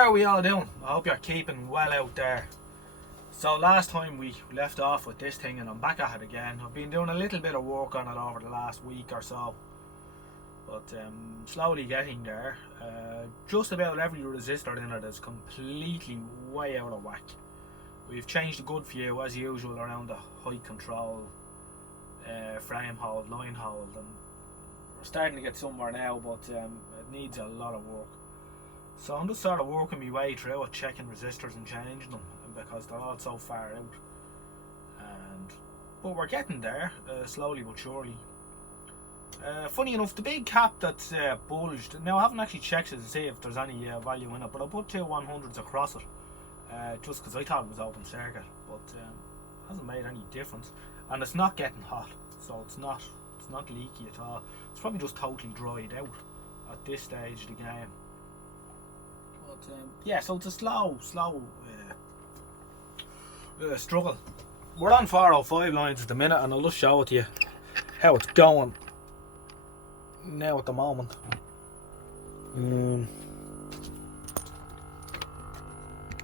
How are we all doing? I hope you're keeping well out there. So last time we left off with this thing and I'm back at it again. I've been doing a little bit of work on it over the last week or so, but slowly getting there. Just about every resistor in it is completely way out of whack. We've changed a good few as usual around the height control, frame hold, line hold, and we're starting to get somewhere now, but it needs a lot of work. So I'm just sort of working my way through it, checking resistors and changing them, because they're all so far out. But we're getting there, slowly but surely. Funny enough, the big cap that's bulged, now I haven't actually checked it to see if there's any value in it, but I put two 100s across it, just because I thought it was open circuit, but it hasn't made any difference. And it's not getting hot, so it's not leaky at all. It's probably just totally dried out at this stage of the game. But yeah, so it's a slow struggle. We're on 405 lines at the minute, and I'll just show it to you how it's going now at the moment.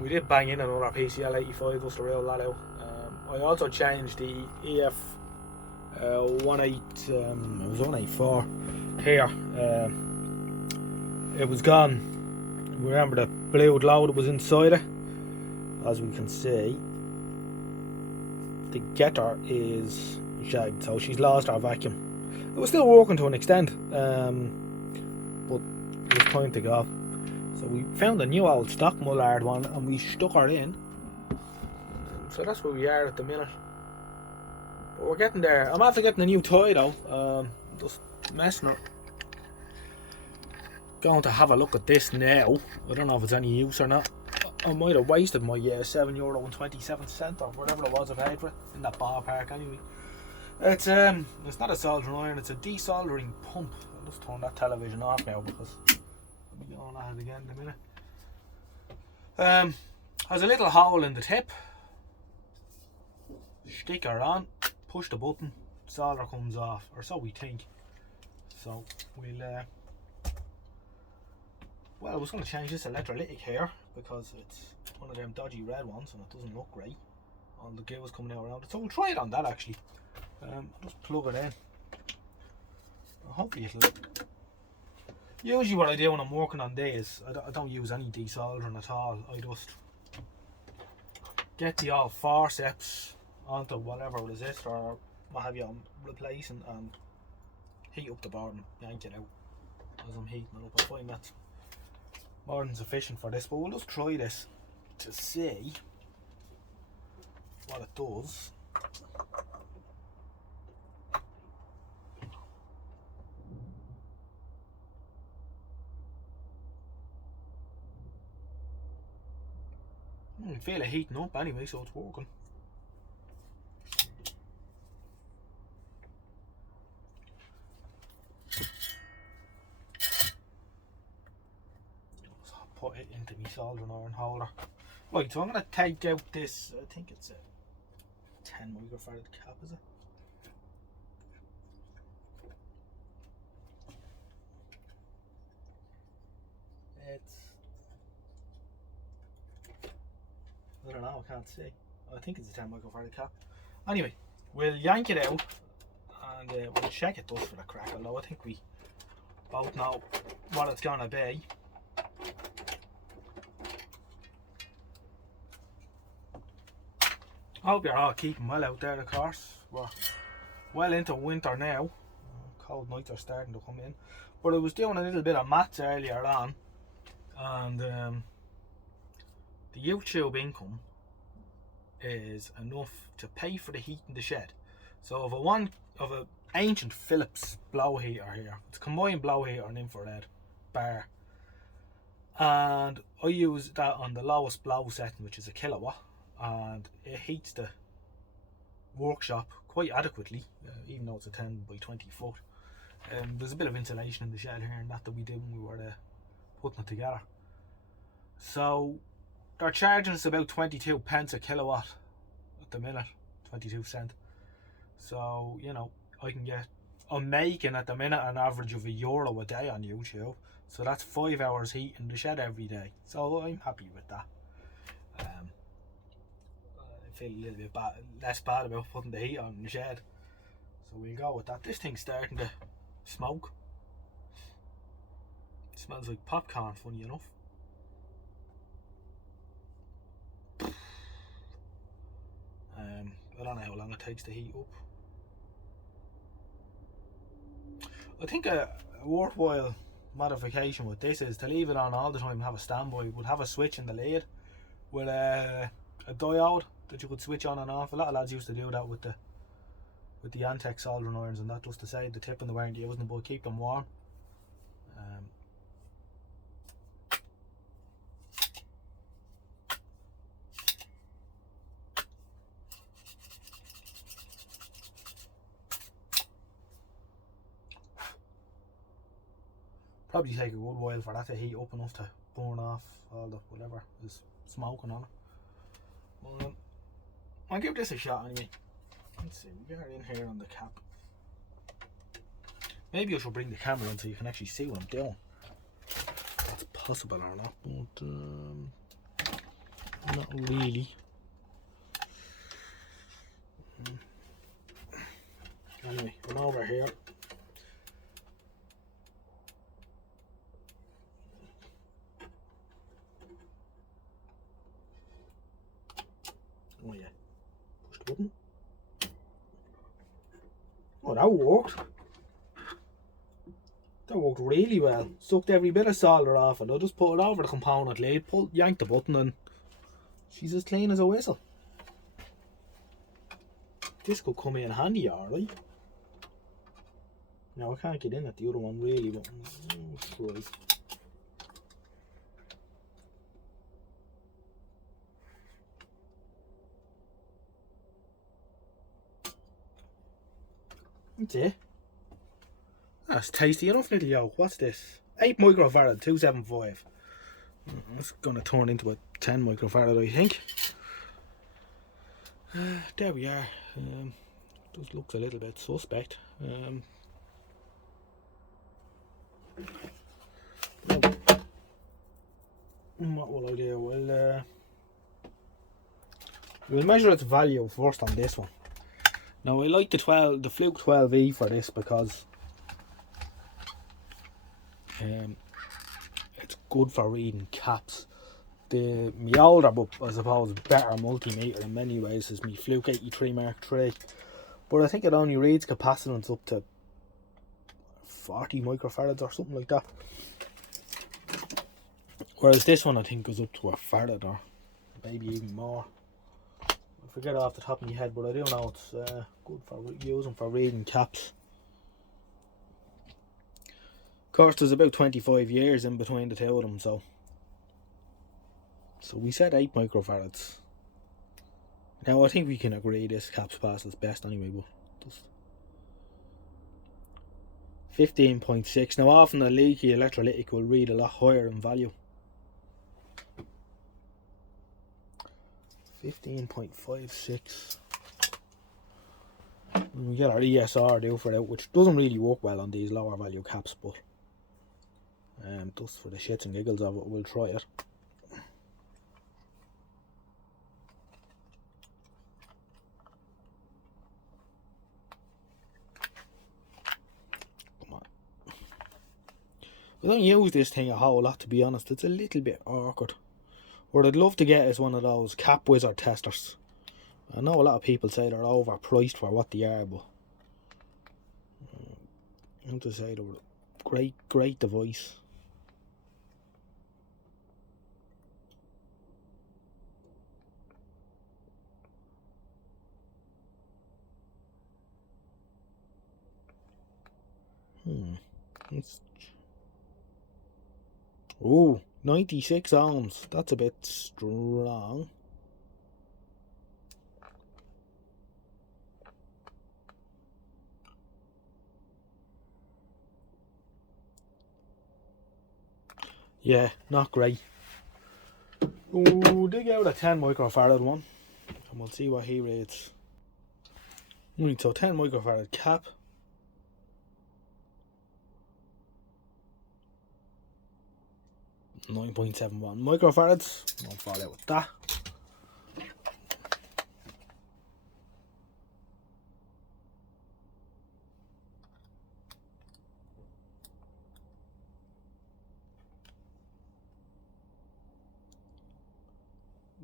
We did bang in another PCL 85 just to rule that out. I also changed the EF 18 it was 184 here. It was gone. Remember the blue load that was inside it? As we can see, the getter is shagged, so she's lost our vacuum. It was still working to an extent, but it was time to go. So we found a new old stock Mullard one and we stuck her in. So that's where we are at the minute. But we're getting there. I'm after getting a new toy though. Just messing her. Going to have a look at this now. I don't know if it's any use or not. I might have wasted my €7.27 or whatever it was I paid for it, in that ballpark anyway. It's not a soldering iron, it's a desoldering pump. I'll just turn that television off now because I'll be going at it again in a minute. Has a little hole in the tip. Stick her on, push the button, solder comes off, or so we think. So we'll well, I was going to change this electrolytic here because it's one of them dodgy red ones and it doesn't look great. All the gear was coming out around it, so we'll try it on that actually. I'll just plug it in. And hopefully it'll. Usually what I do when I'm working on these, I don't use any desoldering at all. I just get the old forceps onto whatever resistor or what have you I'm replacing and heat up the board and yank it out as I'm heating it up. I find that's more than sufficient for this, but we'll just try this to see what it does. I can feel it heating up anyway, so it's working. Put it into my soldering iron holder. Right, so I'm going to take out this, I think it's a 10 microfarad cap, is it? It's, I don't know, I can't see. I think it's a 10 microfarad cap. Anyway, we'll yank it out and we'll check it does for the crack, although I think we both know what it's going to be. I hope you're all keeping well out there, of course. We're well into winter now. Cold nights are starting to come in. But I was doing a little bit of maths earlier on, and the YouTube income is enough to pay for the heat in the shed. So of a ancient Philips blow heater here. It's a combined blow heater and infrared bar. And I use that on the lowest blow setting, which is a kilowatt. And it heats the workshop quite adequately, even though it's a 10 by 20 foot. There's a bit of insulation in the shed here and that we did when we were putting it together. So they're charging us about 22 pence a kilowatt at the minute, 22 cents. So, you know, I'm making at the minute an average of €1 a day on YouTube. So that's 5 hours heat in the shed every day. So I'm happy with that. I feel a little bit less bad about putting the heat on in the shed. So we'll go with that. This thing's starting to smoke. It smells like popcorn, funny enough. I don't know how long it takes to heat up. I think a worthwhile modification with this is to leave it on all the time and have a standby. Would have a switch in the lid with a diode that you could switch on and off. A lot of lads used to do that with the Antec soldering irons and that, just to save the tip and they weren't using them but keep them warm. Probably take a good while for that to heat up enough to burn off all the whatever is smoking on it. I'll give this a shot anyway. Let's see, we get it in here on the cap. Maybe I should bring the camera in so you can actually see what I'm doing. If that's possible or not, but not really. Anyway, I'm over here. Oh yeah, push the button. Oh, that worked. That worked really well. Sucked every bit of solder off and I'll just put it over the component lid, yank the button and she's as clean as a whistle. This could come in handy, alright. Now I can't get in at the other one really, but try. That's it. That's tasty enough, little yo. What's this? 8 microfarad, 275. It's going to turn into a 10 microfarad, I think. There we are. Just looks a little bit suspect. What will I do? We'll measure its value first on this one. Now I like the Fluke 12E for this because it's good for reading caps. My older but I suppose better multimeter in many ways is my Fluke 83 Mark III, but I think it only reads capacitance up to 40 microfarads or something like that, whereas this one I think goes up to a farad or maybe even more. I forget off the top of my head, but I do know it's good for using for reading caps. Of course there's about 25 years in between the two of them, so we said 8 microfarads. Now I think we can agree this cap's pass is best anyway, but just 15.6. Now often a leaky electrolytic will read a lot higher in value. 15.56. We get our ESR due for that, which doesn't really work well on these lower value caps, but just for the shits and giggles of it, we'll try it. Come on. I don't use this thing a whole lot, to be honest. It's a little bit awkward. What I'd love to get is one of those cap wizard testers. I know a lot of people say they're overpriced for what they are, but I have to say they were great device. Oh, 96 ohms. That's a bit strong. Yeah, not great. Oh, dig out a 10 microfarad one and we'll see what he reads. Right, so 10 microfarad cap. 9.71 microfarads. Won't fall out with that.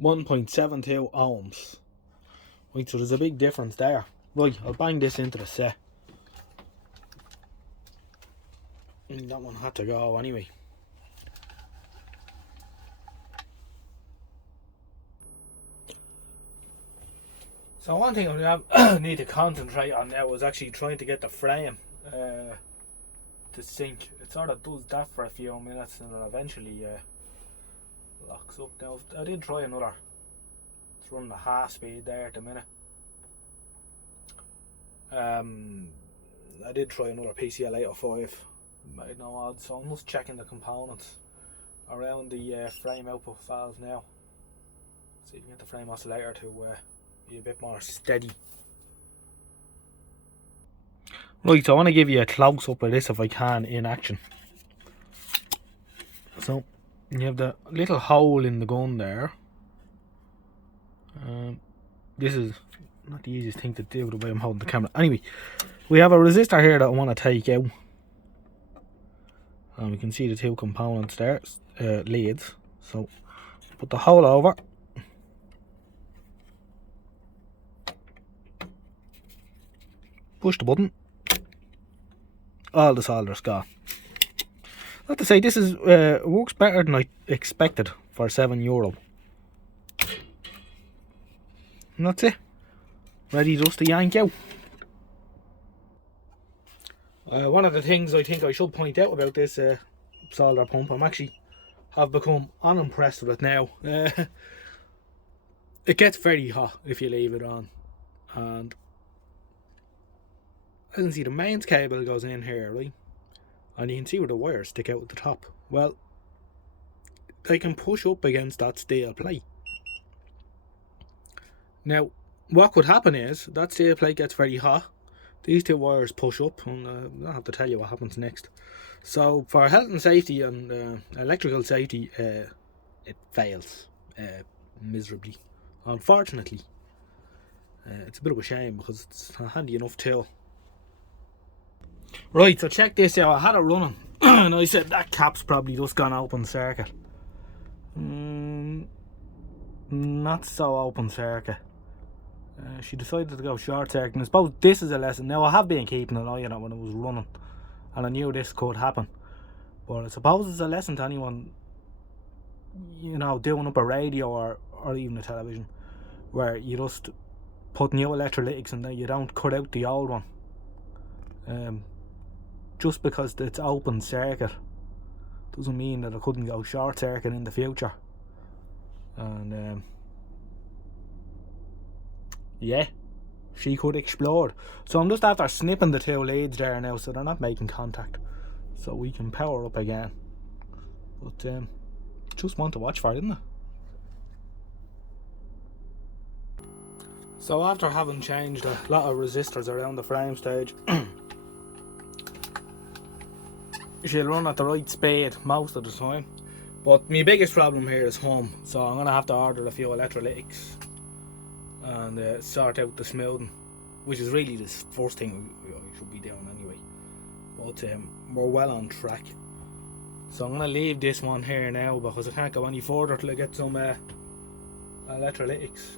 .72 ohms. Right, so there's a big difference there. Right, I'll bang this into the set. And that one had to go anyway. So one thing I need to concentrate on now is actually trying to get the frame to sync. It sort of does that for a few minutes and then eventually locks up. Now I did try another. It's running a half speed there at the minute. I did try another PCL 805. Made no odds, so I'm just checking the components around the frame output valve now. See if we can get the frame oscillator to be a bit more steady. Right, so I want to give you a close up of this if I can in action. So you have the little hole in the gun there. This is not the easiest thing to do the way I'm holding the camera. Anyway, we have a resistor here that I want to take out. And we can see the two components there, leads. So put the hole over. Push the button. All the solder's gone. I have to say, this is works better than I expected for €7. And that's it. Ready just to yank out. One of the things I think I should point out about this solder pump, I'm actually have become unimpressed with it now. It gets very hot if you leave it on, and I can see the mains cable goes in here, right? And you can see where the wires stick out at the top. Well, they can push up against that steel plate. Now, what could happen is that steel plate gets very hot. These two wires push up, and I don't have to tell you what happens next. So, for health and safety and electrical safety, it fails miserably. Unfortunately, it's a bit of a shame because it's a handy enough tool. Right, so check this out. I had it running, and I said that cap's probably just gone open circuit. Not so open circuit. She decided to go short circuit, and I suppose this is a lesson. Now, I have been keeping an eye on it when it was running, and I knew this could happen. But I suppose it's a lesson to anyone, you know, doing up a radio or even a television, where you just put new electrolytics in there, you don't cut out the old one. Just because it's open circuit doesn't mean that it couldn't go short circuit in the future. And yeah, she could explode. So I'm just after snipping the two leads there now so they're not making contact, so we can power up again. But just one to watch for, didn't it? So after having changed a lot of resistors around the frame stage, she'll run at the right speed most of the time. But my biggest problem here is home, so I'm going to have to order a few electrolytics and sort out the smoothing, which is really the first thing we should be doing anyway. But we're well on track. So I'm going to leave this one here now because I can't go any further till I get some electrolytics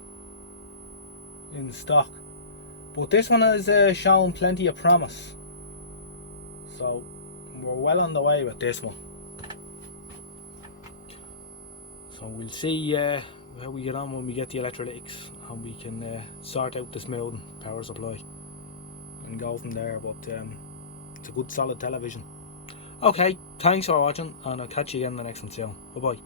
in stock. But this one has shown plenty of promise, so we're well on the way with this one. So we'll see how we get on when we get the electrolytics, and we can sort out the smoothing, power supply, and go from there. But it's a good solid television. Okay, thanks for watching, and I'll catch you again in the next one soon. Bye bye.